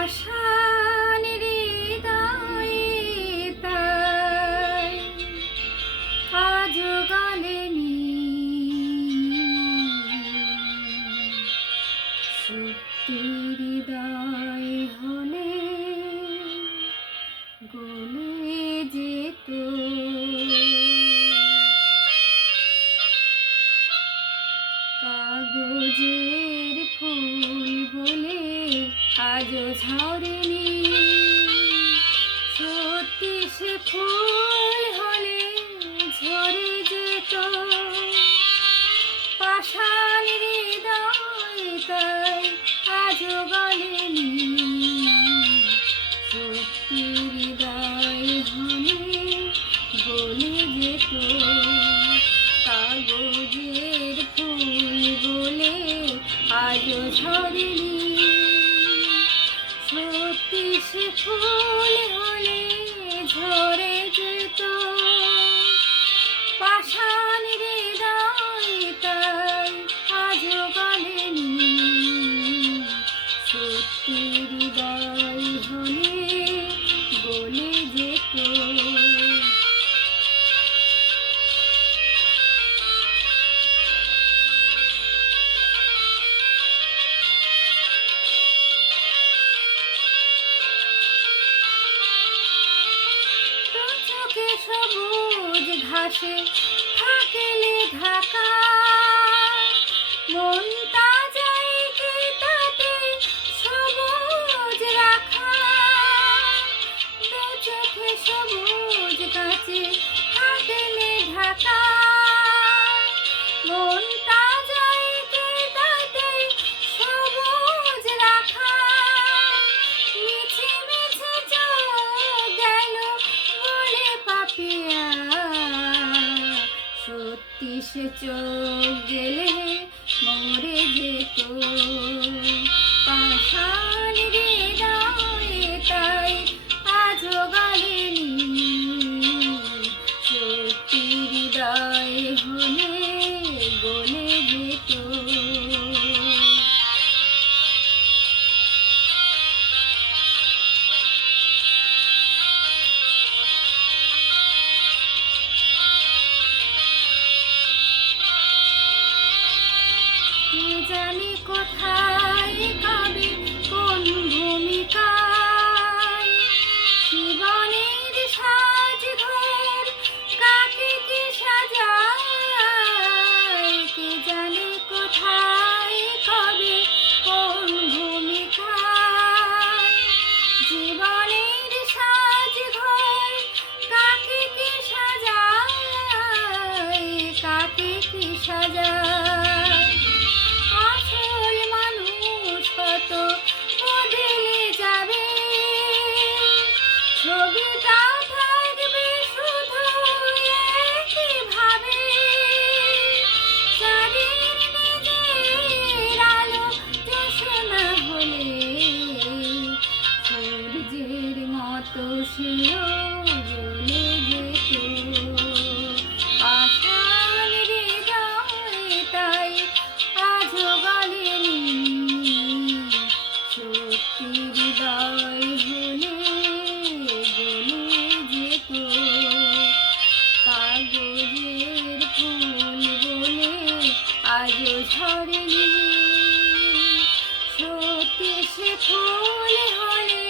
পাষাণ হৃদয়ে তাই আজও গলেনি সত্যি হৃদয় হলে গলে যেত। কাগজের ফুল বলে আজও ঝরেনি, সত্যি সে ফুল হলে ঝরে যেত। পাষাণ হৃদয় তাই আজও গলেনি, সত্যি হৃদয় হলে গলে যেত। কাগজের ফুল বলে আজও ঝরেনি, সত্যি সে ফুল হলে ঝরে যেত। পাষাণ হৃদয় তাই আজও গলেনি, সত্যি হৃদয় হলে গলে যেত। সবুজ ঘাসে থাকলে ঢাকা, মনটা যায় কি তাতে সবুজ রাখা। দু চোখে সবুজ গাছে থাকলে ঢাকা, মনটা যায় কি তাতে সবুজ রাখা। মিছে মিছে চোখ গেল বলে পাপিয়া, সত্যি সে চোখ গেলে মরে যেত। পাষাণ হৃদয়ে তাই আজও গলেনি, সত্যি হৃদয় হলে গলে যেত। কে জানে কোথায় কবে কোন ভূমিকায় জীবনের সাজ ঘর কাকে কি সাজায়। কে জানে কোথায় কবে কোন ভূমিকায় জীবনের সাজ ঘর কাকে কি সাজায়, কাকে কি সাজায়। আসল মানুষ কত বদলে যাবে, ছবিটা থাকবে শুধু একইভাবে। চাঁদের নিজের আলো জোছনা হলে সূর্যের মতো সেও জ্বলে যেত। পাষাণ হৃদয় তাই আজও গলেনি, সত্যি হৃদয় হলে গলে যেত। কাগজের ফুল বলে আজও ঝরেনি, সত্যি সে ফুল হলে